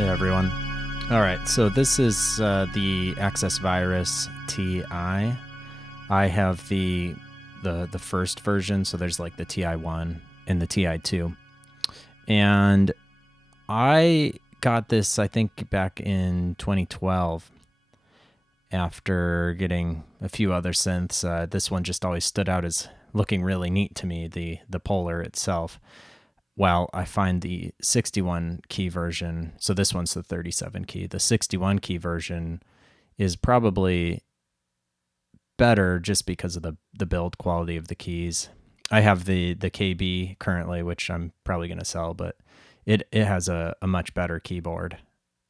Hey everyone. All right, so this is the Access Virus TI. I have the first version, so there's like the TI1 and the TI2. And I got this, I think, back in 2012 after getting a few other synths. This one just always stood out as looking really neat to me, the Polar itself. Well, I find the 61 key version, so this one's the 37 key. The 61 key version is probably better just because of the build quality of the keys. I have the KB currently, which I'm probably going to sell, but it has a much better keyboard,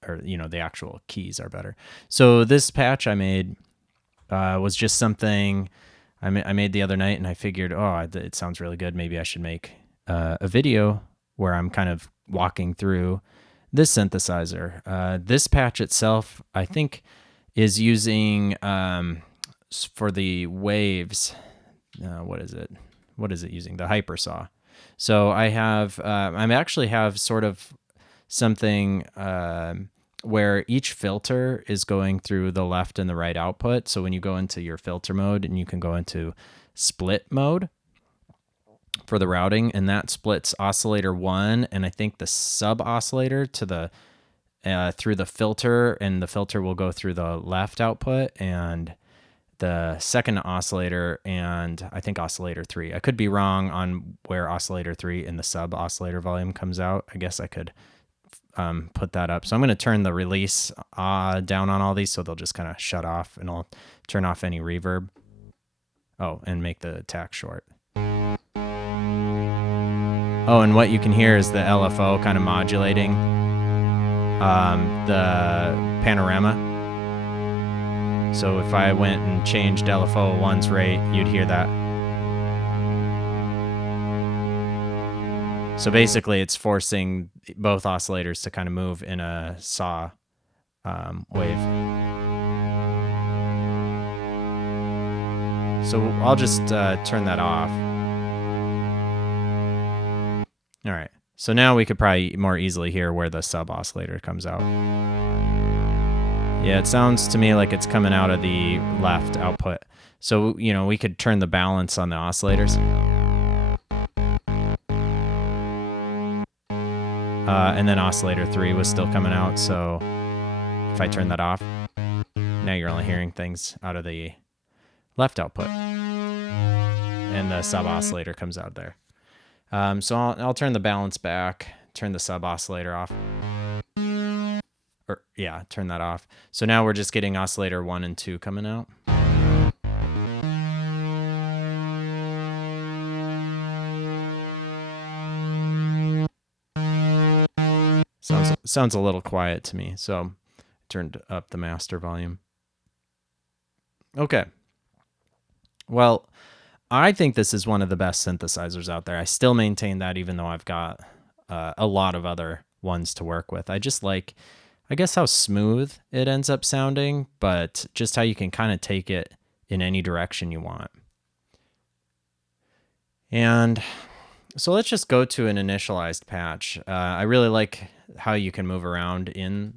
or the actual keys are better. So this patch I made was just something I made the other night, and I figured, it sounds really good. Maybe I should make a video where I'm kind of walking through this synthesizer. This patch itself, I think, is using for the waves. What is it? What is it using? The hypersaw. So I actually have sort of something where each filter is going through the left and the right output. So when you go into your filter mode, and you can go into split mode for the routing, and that splits oscillator 1 and I think the sub oscillator to the through the filter, and the filter will go through the left output, and the second oscillator, and I think oscillator 3. I could be wrong on where oscillator 3 and the sub oscillator volume comes out. I guess I could put that up. So I'm going to turn the release down on all these, so they'll just kind of shut off, and I'll turn off any reverb. Oh, and make the attack short. Oh, and what you can hear is the LFO kind of modulating the panorama. So if I went and changed LFO 1's rate, you'd hear that. So basically it's forcing both oscillators to kind of move in a saw wave. So I'll just turn that off. All right, so now we could probably more easily hear where the sub oscillator comes out. Yeah, it sounds to me like it's coming out of the left output. So, we could turn the balance on the oscillators. And then oscillator 3 was still coming out, so if I turn that off, now you're only hearing things out of the left output. And the sub oscillator comes out there. So I'll turn the balance back, turn the sub oscillator off. Turn that off. So now we're just getting oscillator 1 and 2 coming out. Sounds a little quiet to me, so I turned up the master volume. Okay. Well, I think this is one of the best synthesizers out there. I still maintain that, even though I've got a lot of other ones to work with. I just like, I guess, how smooth it ends up sounding, but just how you can kind of take it in any direction you want. And so let's just go to an initialized patch. I really like how you can move around to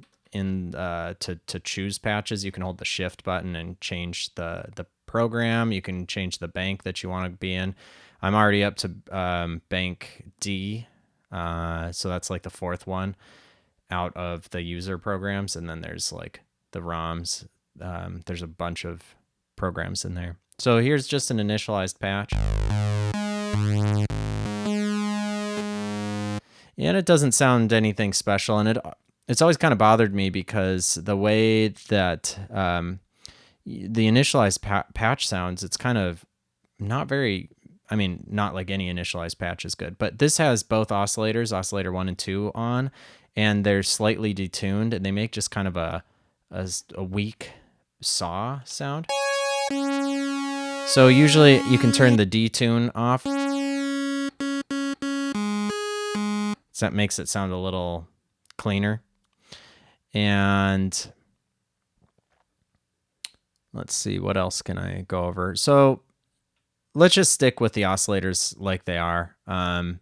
choose patches. You can hold the shift button and change the program. You can change the bank that you want to be in. I'm already up to bank D, so that's like the fourth one out of the user programs, and then there's like the ROMs. There's a bunch of programs in there. So here's just an initialized patch. And it doesn't sound anything special, and it's always kind of bothered me because the way that the initialized patch sounds, it's kind of not very, not like any initialized patch is good, but this has both oscillators, oscillator 1 and 2 on, and they're slightly detuned, and they make just kind of a weak saw sound. So usually you can turn the detune off. So that makes it sound a little cleaner. And let's see, what else can I go over? So let's just stick with the oscillators like they are. And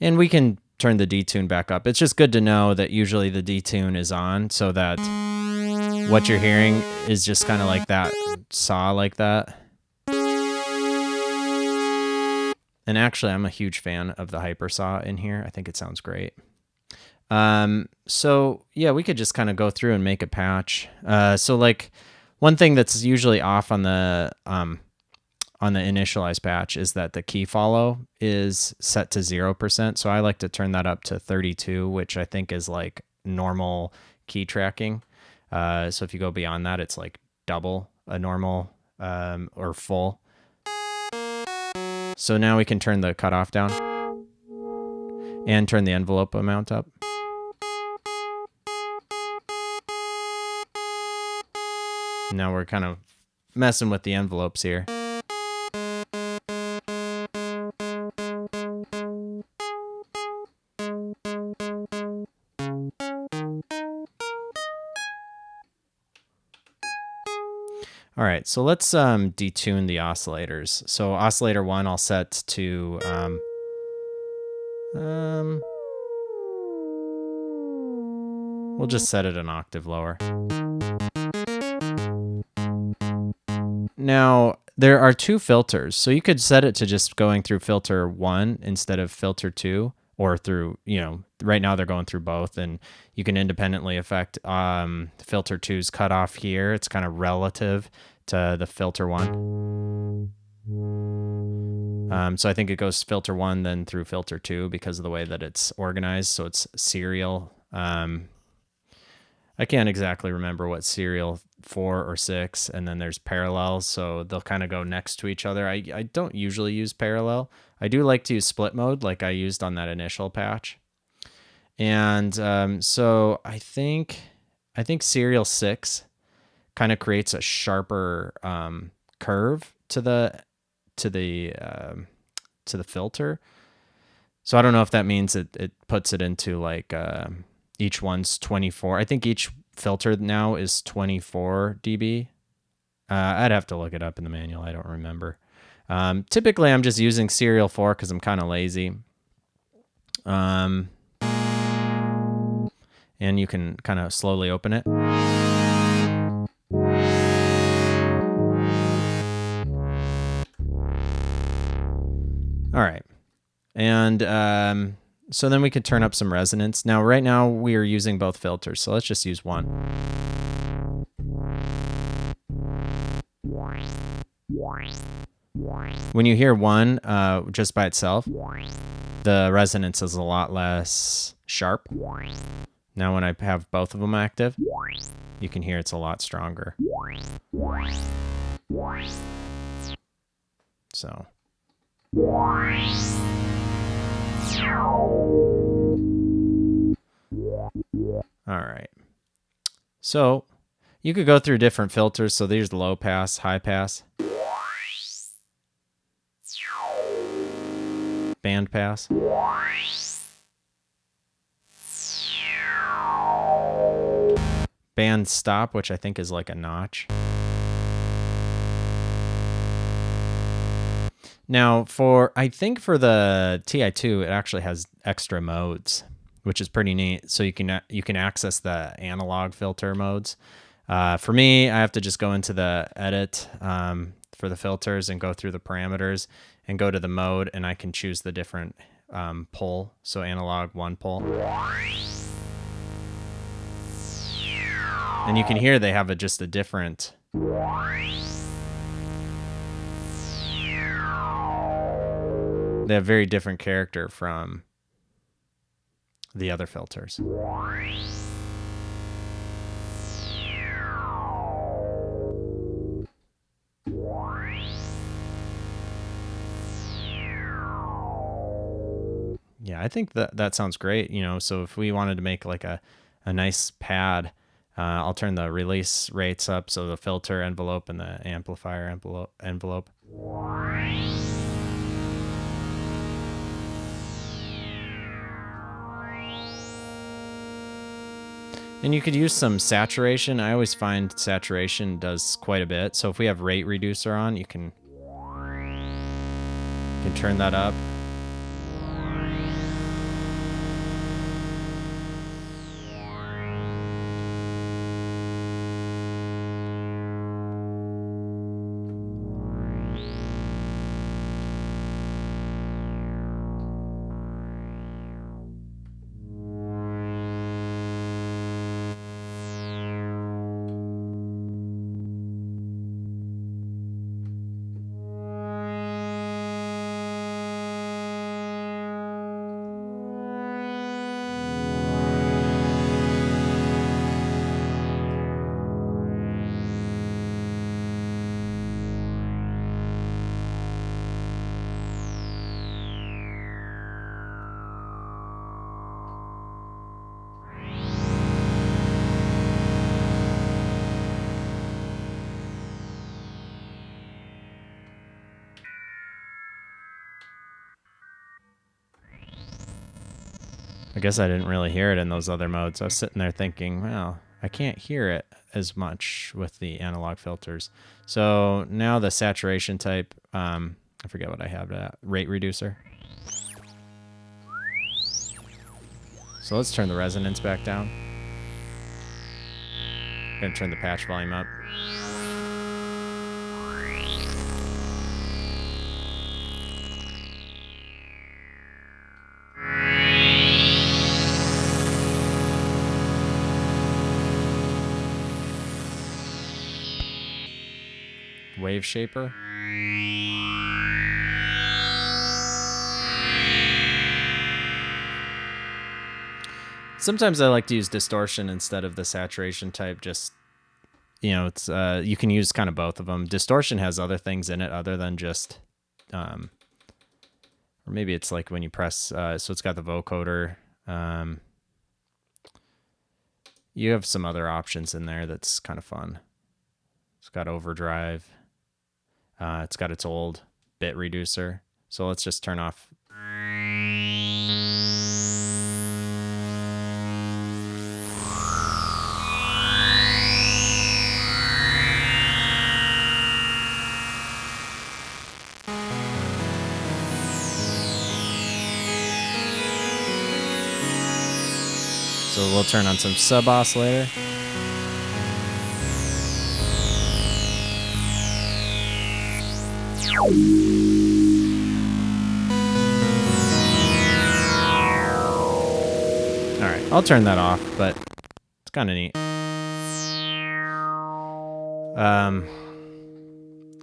we can turn the detune back up. It's just good to know that usually the detune is on so that what you're hearing is just kind of like that saw like that. And actually, I'm a huge fan of the hyper saw in here. I think it sounds great. So yeah, we could just kind of go through and make a patch. So like one thing that's usually off on the initialize patch is that the key follow is set to 0%. So I like to turn that up to 32, which I think is like normal key tracking. So if you go beyond that, it's like double a normal or full. So now we can turn the cutoff down and turn the envelope amount up. Now we're kind of messing with the envelopes here. All right, so let's detune the oscillators. So oscillator 1 I'll set to we'll just set it an octave lower. Now, there are 2 filters. So you could set it to just going through filter 1 instead of filter 2, or through, right now they're going through both, and you can independently affect filter 2's cutoff here. It's kind of relative to the filter 1. So I think it goes filter 1, then through filter 2 because of the way that it's organized. So it's serial. I can't exactly remember what serial 4 or 6, and then there's parallels, so they'll kind of go next to each other. I don't usually use parallel. I do like to use split mode like I used on that initial patch. And so I think serial 6 kind of creates a sharper curve to the filter. So I don't know if that means it puts it into like each one's 24. I think each filter now is 24 dB. I'd have to look it up in the manual. I don't remember. Typically, I'm just using serial 4 because I'm kind of lazy. And you can kind of slowly open it. All right. And so then we could turn up some resonance. Now, right now, we are using both filters, so let's just use one. When you hear one just by itself, the resonance is a lot less sharp. Now, when I have both of them active, you can hear it's a lot stronger. So... All right. So you could go through different filters. So there's low pass, high pass, band pass, band stop, which I think is like a notch. Now, I think for the TI2, it actually has extra modes, which is pretty neat. So you can access the analog filter modes. For me, I have to just go into the edit for the filters and go through the parameters and go to the mode, and I can choose the different pull. So analog 1 pull. And you can hear they have just a different... They have very different character from the other filters. Yeah, I think that sounds great. So if we wanted to make like a nice pad, I'll turn the release rates up, so the filter envelope and the amplifier envelope. And you could use some saturation. I always find saturation does quite a bit. So if we have rate reducer on, you can turn that up. I guess I didn't really hear it in those other modes. I was sitting there thinking, well, I can't hear it as much with the analog filters. So now the saturation type, I forget what I have at, rate reducer. So let's turn the resonance back down. I'm gonna turn the patch volume up. Wave shaper. Sometimes I like to use distortion instead of the saturation type. Just, you know, it's you can use kind of both of them. Distortion has other things in it other than just, or maybe it's like when you press. So it's got the vocoder. You have some other options in there that's kind of fun. It's got overdrive. It's got its old bit reducer. So let's just turn off. So we'll turn on some sub oscillator. All right, I'll turn that off, but it's kind of neat.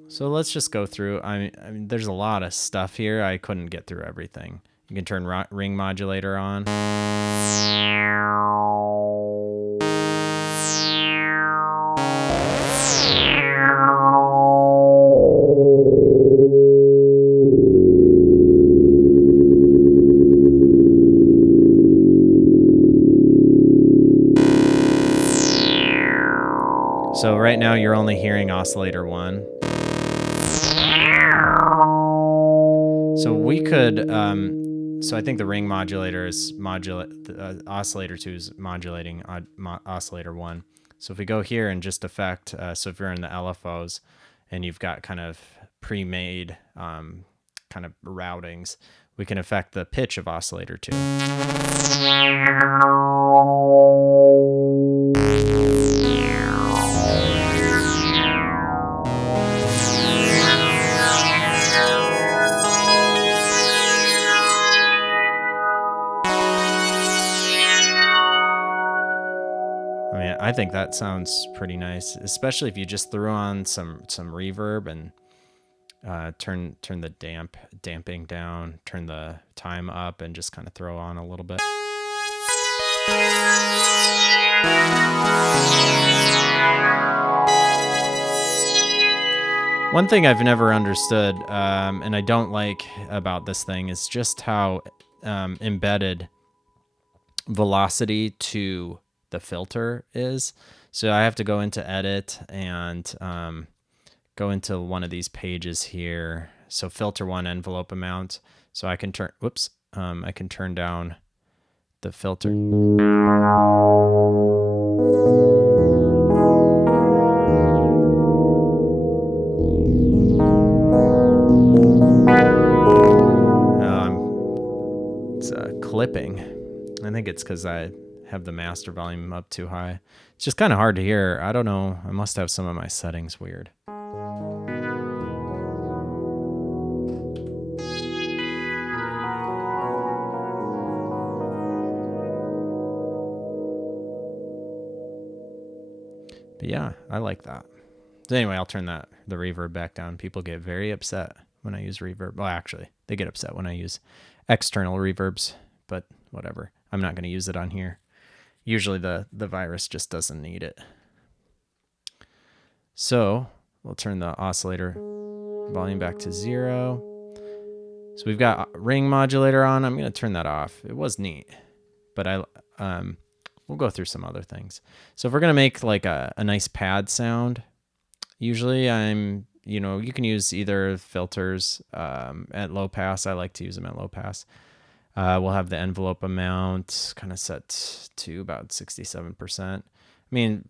So let's just go through. I mean, there's a lot of stuff here. I couldn't get through everything. You can turn ring modulator on. So right now you're only hearing oscillator 1. So we could, so I think the ring modulator is oscillator 2 is modulating oscillator 1. So if we go here and just affect, so if you're in the LFOs and you've got kind of pre-made kind of routings, we can affect the pitch of oscillator 2. I think that sounds pretty nice, especially if you just threw on some reverb and turn the damping down, turn the time up, and just kind of throw on a little bit. One thing I've never understood, and I don't like about this thing, is just how embedded velocity to the filter is. So I have to go into edit and go into one of these pages here. So filter 1 envelope amount. So I can turn, whoops, I can turn down the filter. It's clipping. I think it's because I have the master volume up too high. It's just kind of hard to hear. I don't know. I must have some of my settings weird. But yeah, I like that. So anyway, I'll turn the reverb back down. People get very upset when I use reverb. Well, actually, they get upset when I use external reverbs, but whatever. I'm not going to use it on here. Usually the virus just doesn't need it. So we'll turn the oscillator volume back to 0. So we've got ring modulator on. I'm going to turn that off. It was neat, but we'll go through some other things. So if we're going to make like a nice pad sound, usually you can use either filters at low pass. I like to use them at low pass. We'll have the envelope amount kind of set to about 67%. I mean,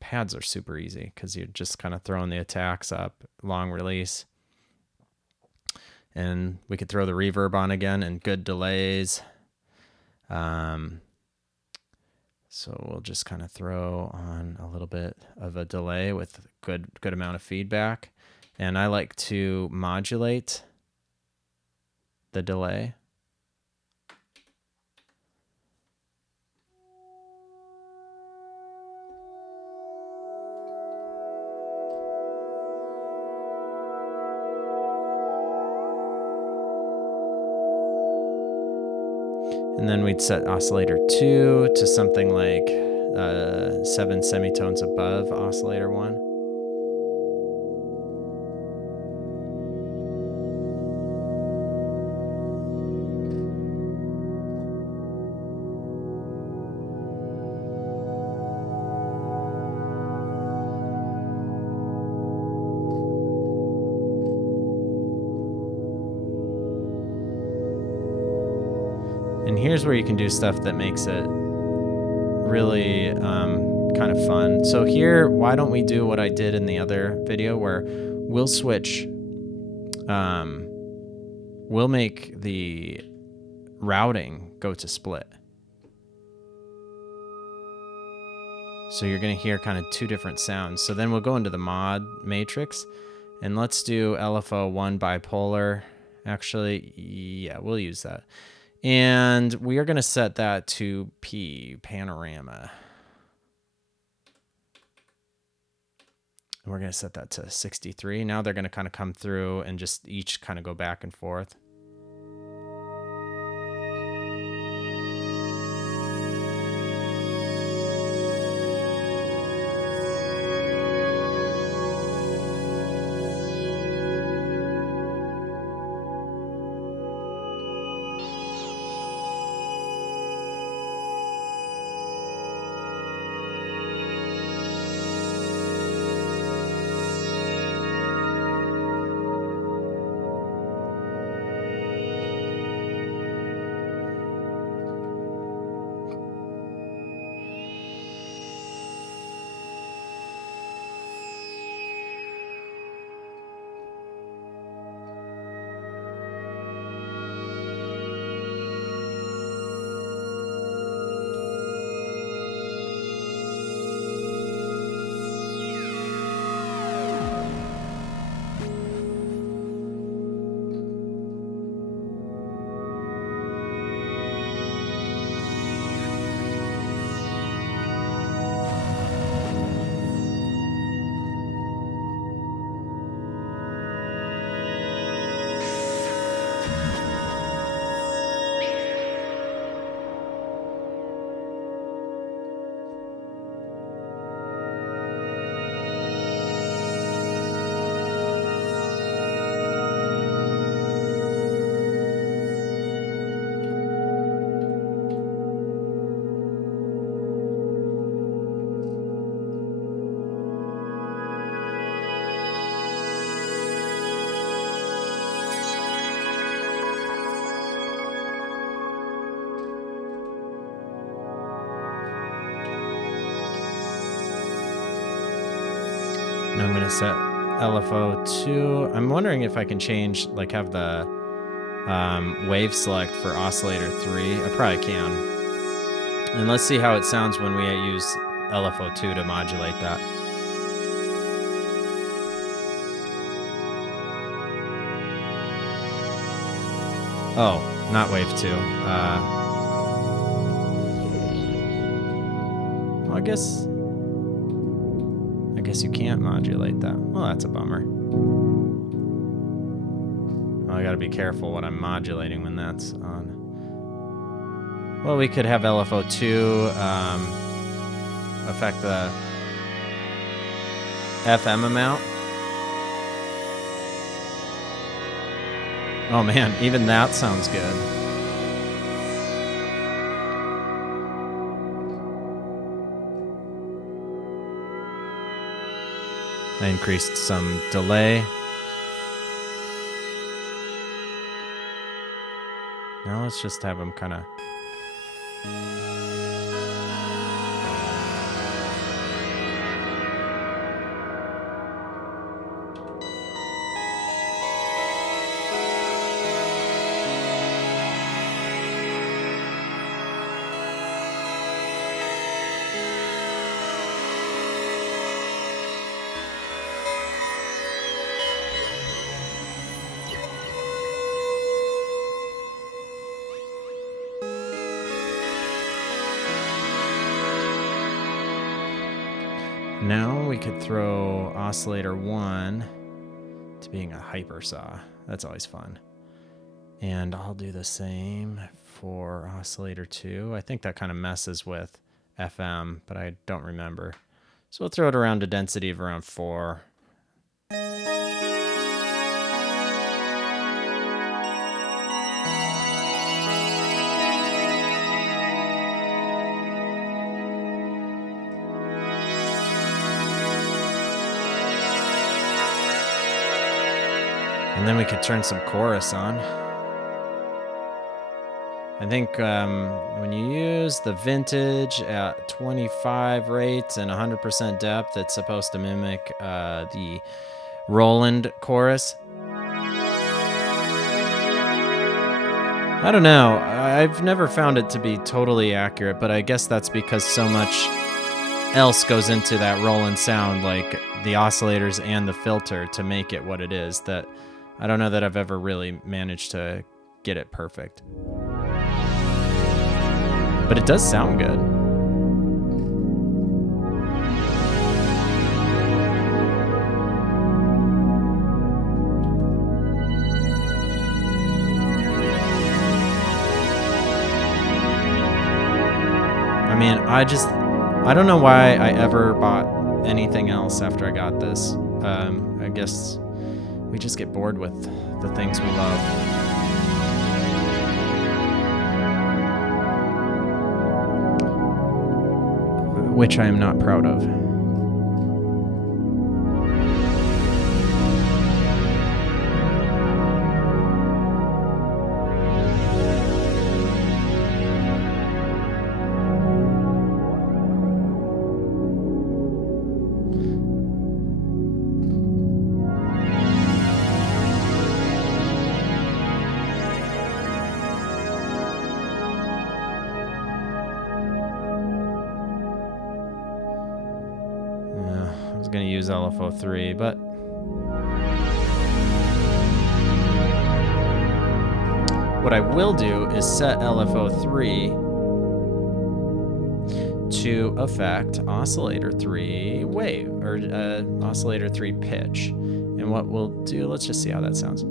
pads are super easy because you're just kind of throwing the attacks up, long release. And we could throw the reverb on again and good delays. So we'll just kind of throw on a little bit of a delay with good amount of feedback. And I like to modulate the delay. And then we'd set oscillator 2 to something like 7 semitones above oscillator 1. And here's where you can do stuff that makes it really kind of fun. So here, why don't we do what I did in the other video where we'll switch, we'll make the routing go to split. So you're going to hear kind of two different sounds. So then we'll go into the mod matrix and let's do LFO 1 bipolar. Actually, yeah, we'll use that. And we are going to set that to P, panorama. And we're going to set that to 63. Now they're going to kind of come through and just each kind of go back and forth. Now I'm going to set LFO 2. I'm wondering if I can change, like have the wave select for oscillator 3. I probably can. And let's see how it sounds when we use LFO 2 to modulate that. Oh, not wave 2. Well, I guess you can't modulate that. Well, that's a bummer. Well, I gotta be careful what I'm modulating when that's on. Well, we could have LFO 2 affect the FM amount. Oh man, even that sounds good. I increased some delay. Now let's just have them kind of... Now we could throw oscillator 1 to being a hypersaw. That's always fun. And I'll do the same for oscillator 2. I think that kind of messes with FM, but I don't remember. So we'll throw it around a density of around 4. And then we could turn some chorus on. I think when you use the vintage at 25 rates and 100% depth, it's supposed to mimic the Roland chorus. I don't know. I've never found it to be totally accurate, but I guess that's because so much else goes into that Roland sound, like the oscillators and the filter, to make it what it is, that I don't know that I've ever really managed to get it perfect. But it does sound good. I mean, I don't know why I ever bought anything else after I got this. I guess we just get bored with the things we love. Which I am not proud of. Going to use LFO3, but what I will do is set LFO3 to affect oscillator 3 wave, or oscillator 3 pitch. And what we'll do, let's just see how that sounds.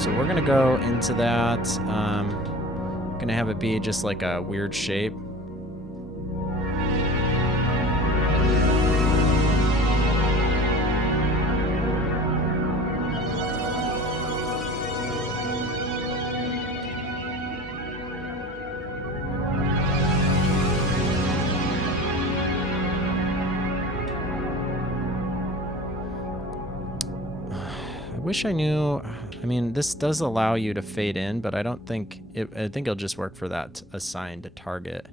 So we're going to go into that. Going to have it be just like a weird shape. I wish I knew. I mean, this does allow you to fade in, but I don't think it. I think it'll just work for that assigned target.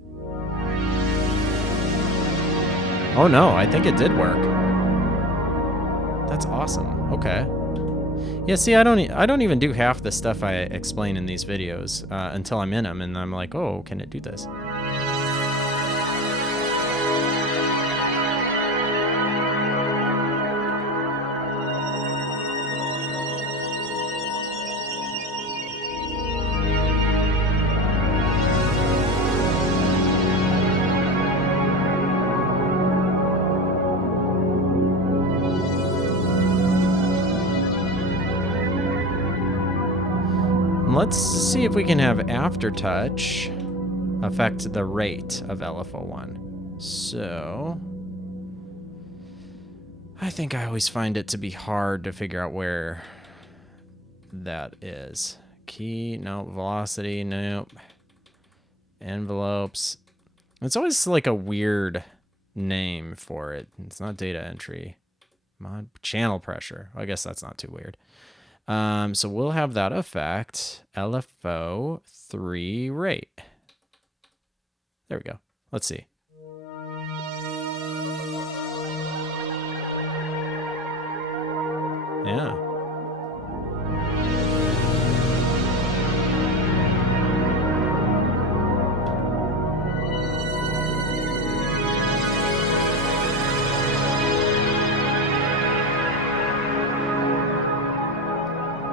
Oh no, I think it did work. That's awesome. Okay. Yeah, see, I don't even do half the stuff I explain in these videos until I'm in them, and I'm like, oh, can it do this? Let's see if we can have Aftertouch affect the rate of LFO1. So I think I always find it to be hard to figure out where that is. Key, no. Velocity, nope. Envelopes. It's always like a weird name for it. It's not data entry. Channel pressure. I guess that's not too weird. So we'll have that effect, LFO 3 rate. There we go. Let's see. Yeah.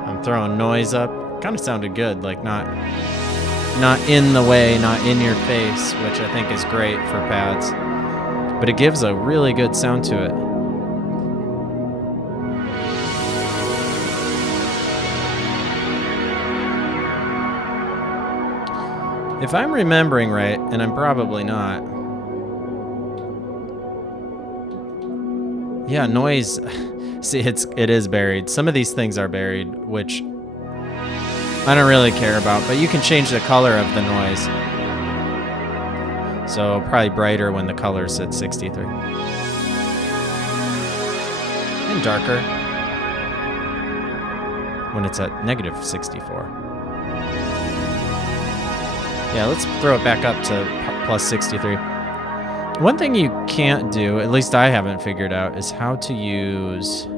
I'm throwing noise up. Kind of sounded good, like not in the way, not in your face, which I think is great for pads. But it gives a really good sound to it. If I'm remembering right, and I'm probably not. Yeah, noise. See, it is buried. Some of these things are buried, which I don't really care about, but you can change the color of the noise. So probably brighter when the color's at 63. And darker when it's at negative 64. Yeah, let's throw it back up to plus 63. One thing you can't do, at least I haven't figured out, is how to use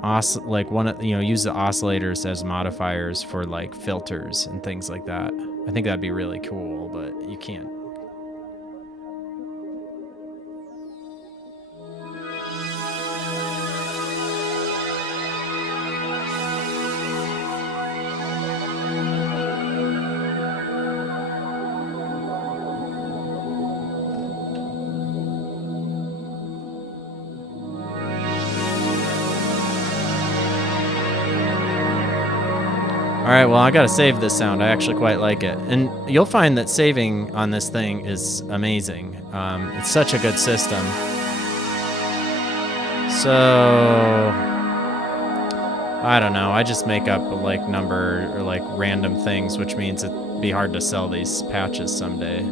use the oscillators as modifiers for like filters and things like that. I think that'd be really cool, but you can't. All right, well, I gotta save this sound. I actually quite like it. And you'll find that saving on this thing is amazing. It's such a good system. So, I don't know. I just make up a number or random things, which means it'd be hard to sell these patches someday.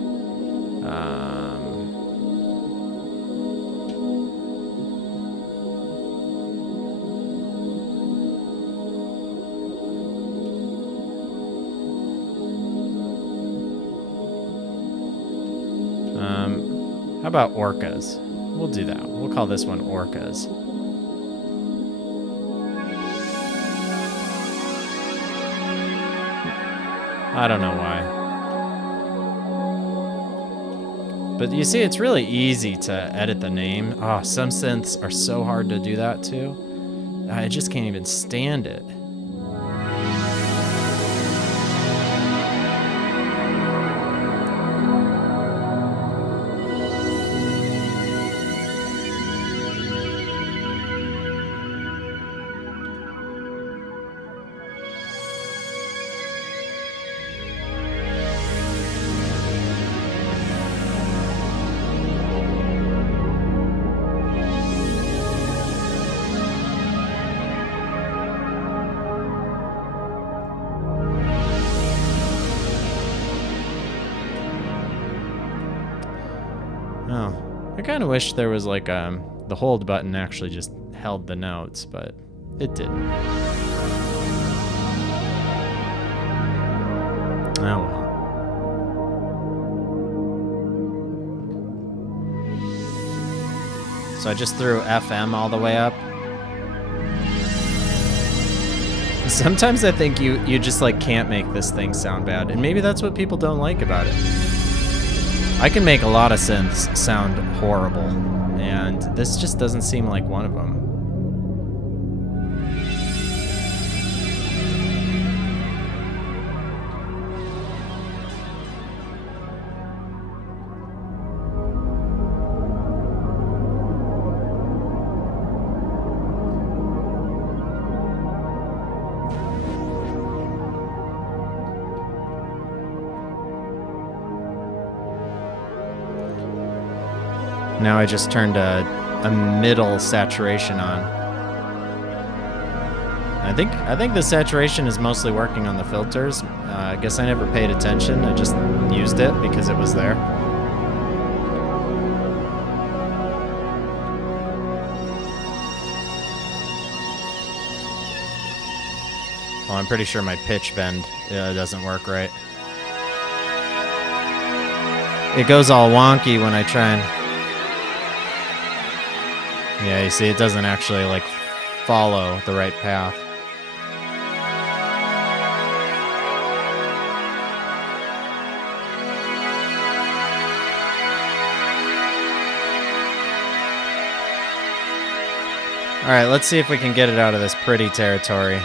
How about orcas? We'll do that. We'll call this one orcas. I don't know why. But you see, it's really easy to edit the name. Oh, some synths are so hard to do that too. I just can't even stand it. I kind of wish there was the hold button actually just held the notes, but it didn't. Oh well. So I just threw FM all the way up. Sometimes I think you just can't make this thing sound bad, and maybe that's what people don't like about it. I can make a lot of synths sound horrible, and this just doesn't seem like one of them. Now I just turned a middle saturation on. I think the saturation is mostly working on the filters. I guess I never paid attention. I just used it because it was there. Well, I'm pretty sure my pitch bend doesn't work right. It goes all wonky when I try and... Yeah, you see, it doesn't actually, like, follow the right path. All right, let's see if we can get it out of this pretty territory.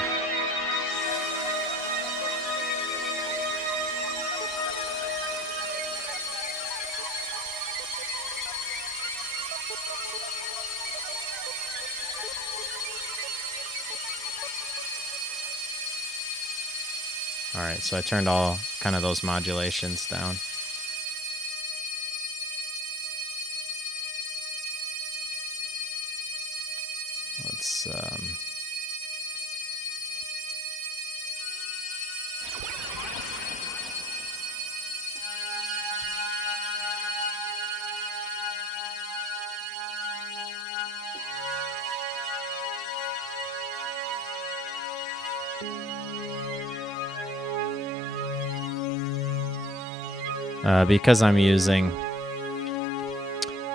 All right, so I turned all kind of those modulations down. Let's because I'm using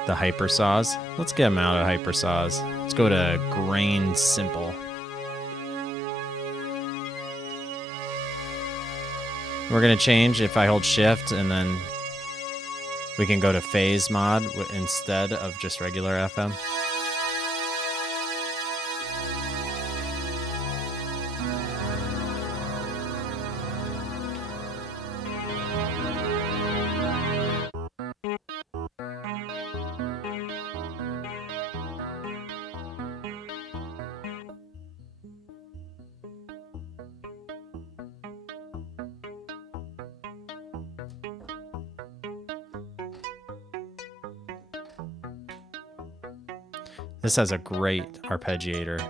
the hypersaws, let's get them out of hypersaws. Let's go to grain simple. We're gonna change if I hold shift, and then we can go to phase mod instead of just regular FM. This has a great arpeggiator.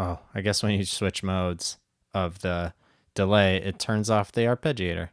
Oh, I guess when you switch modes of the delay, it turns off the arpeggiator.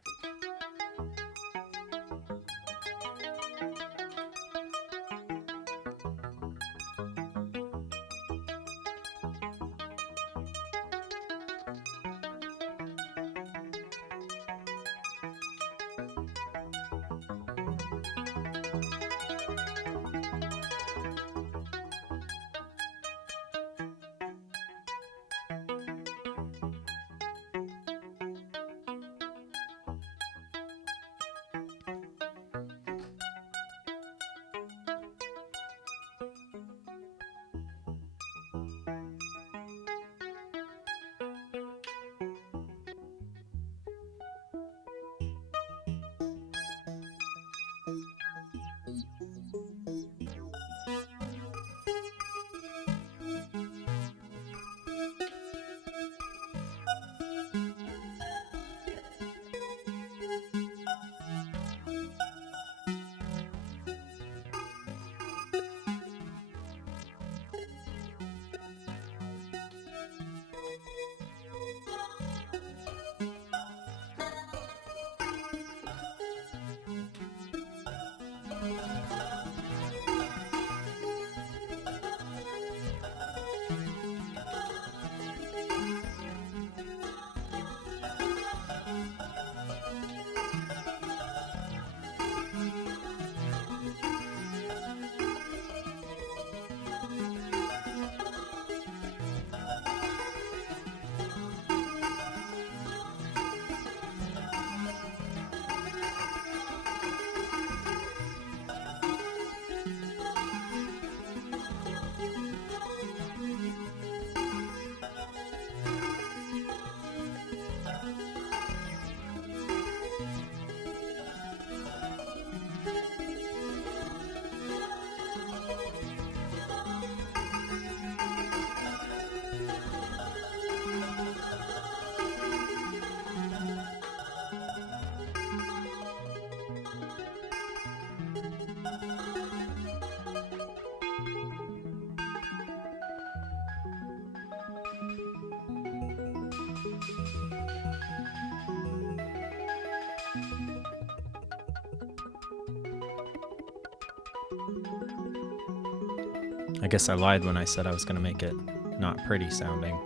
I guess I lied when I said I was going to make it not pretty sounding.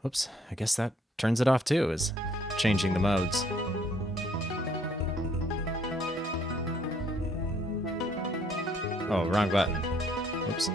Whoops, I guess that turns it off too, is changing the modes. Oh, wrong button. Whoops.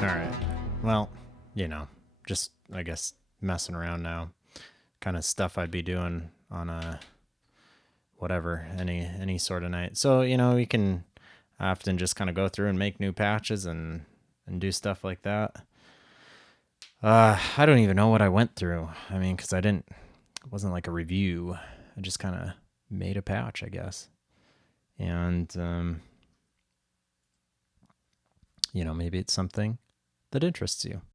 All right. Well, just I guess messing around now. Kind of stuff I'd be doing on a whatever, any sort of night. So, we can often just kind of go through and make new patches and do stuff like that. I don't even know what I went through. I mean, because it wasn't like a review. I just kind of made a patch, I guess. And, maybe it's something that interests you.